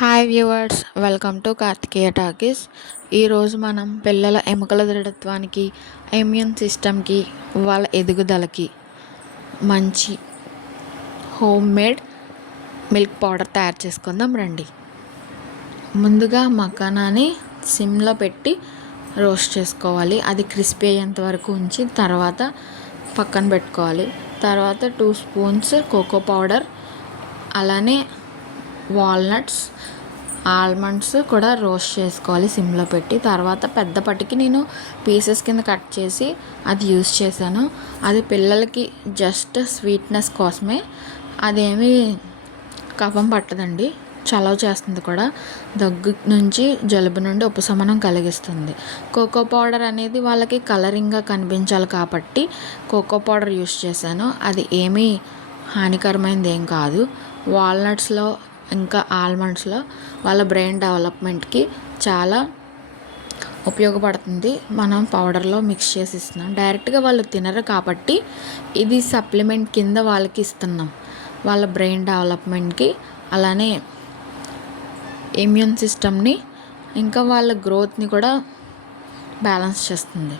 Hi viewers, welcome to Karthikeya talkies. ఈరోజు మనం పిల్లల ఎముకల దృఢత్వానికి, ఇమ్యూన్ సిస్టమ్కి, వాళ్ళ ఎదుగుదలకి మంచి హోమ్ మేడ్ మిల్క్ పౌడర్ తయారు చేసుకుందాం రండి. ముందుగా మకానాన్ని సిమ్లో పెట్టి రోస్ట్ చేసుకోవాలి. అది క్రిస్పీ అయ్యేంత వరకు ఉంచి తర్వాత పక్కన పెట్టుకోవాలి. తర్వాత 2 స్పూన్స్ కోకో పౌడర్, అలానే వాల్నట్స్, ఆల్మండ్స్ కూడా రోస్ట్ చేసుకోవాలి సిమ్లో పెట్టి. తర్వాత పెద్ద పట్టికి నేను పీసెస్ కింద కట్ చేసి అది యూస్ చేశాను. అది పిల్లలకి జస్ట్ స్వీట్నెస్ కోసమే, అదేమీ కఫం పట్టదండి, చలవ చేస్తుంది కూడా, దగ్గు నుంచి జలుబు నుండి ఉపశమనం కలిగిస్తుంది. కోకో పౌడర్ అనేది వాళ్ళకి కలరింగ్గా కనిపించాలి కాబట్టి కోకో పౌడర్ యూస్ చేశాను. అది ఏమీ హానికరమైనది ఏం కాదు. వాల్నట్స్లో ఇంకా ఆల్మండ్స్లో వాళ్ళ బ్రెయిన్ డెవలప్మెంట్కి చాలా ఉపయోగపడుతుంది. మనం పౌడర్లో మిక్స్ చేసి ఇస్తున్నాం. డైరెక్ట్గా వాళ్ళు తినరు కాబట్టి ఇది సప్లిమెంట్ కింద వాళ్ళకి ఇస్తున్నాం. వాళ్ళ బ్రెయిన్ డెవలప్మెంట్కి, అలానే ఇమ్యూన్ సిస్టమ్ని, ఇంకా వాళ్ళ గ్రోత్ని కూడా బ్యాలెన్స్ చేస్తుంది.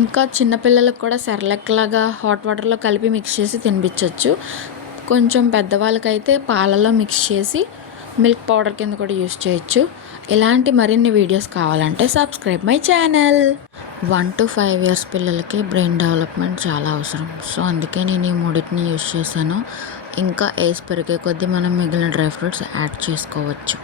ఇంకా చిన్నపిల్లలకు కూడా సెర్లాక్ లాగా హాట్ వాటర్లో కలిపి మిక్స్ చేసి తినిపించవచ్చు. కొంచెం పెద్దవాళ్ళకైతే పాలలో మిక్స్ చేసి మిల్క్ పౌడర్ కింద కూడా యూస్ చేయొచ్చు. ఇలాంటి మరిన్ని వీడియోస్ కావాలంటే subscribe my channel. 1 to 5 years పిల్లలకి బ్రెయిన్ డెవలప్మెంట్ చాలా అవసరం. సో అందుకే నేను ఈ మూడింటిని యూస్ చేశాను. ఇంకా ఏజ్ పెరిగే కొద్దీ మనం మిగిలిన డ్రై ఫ్రూట్స్ యాడ్ చేసుకోవచ్చు.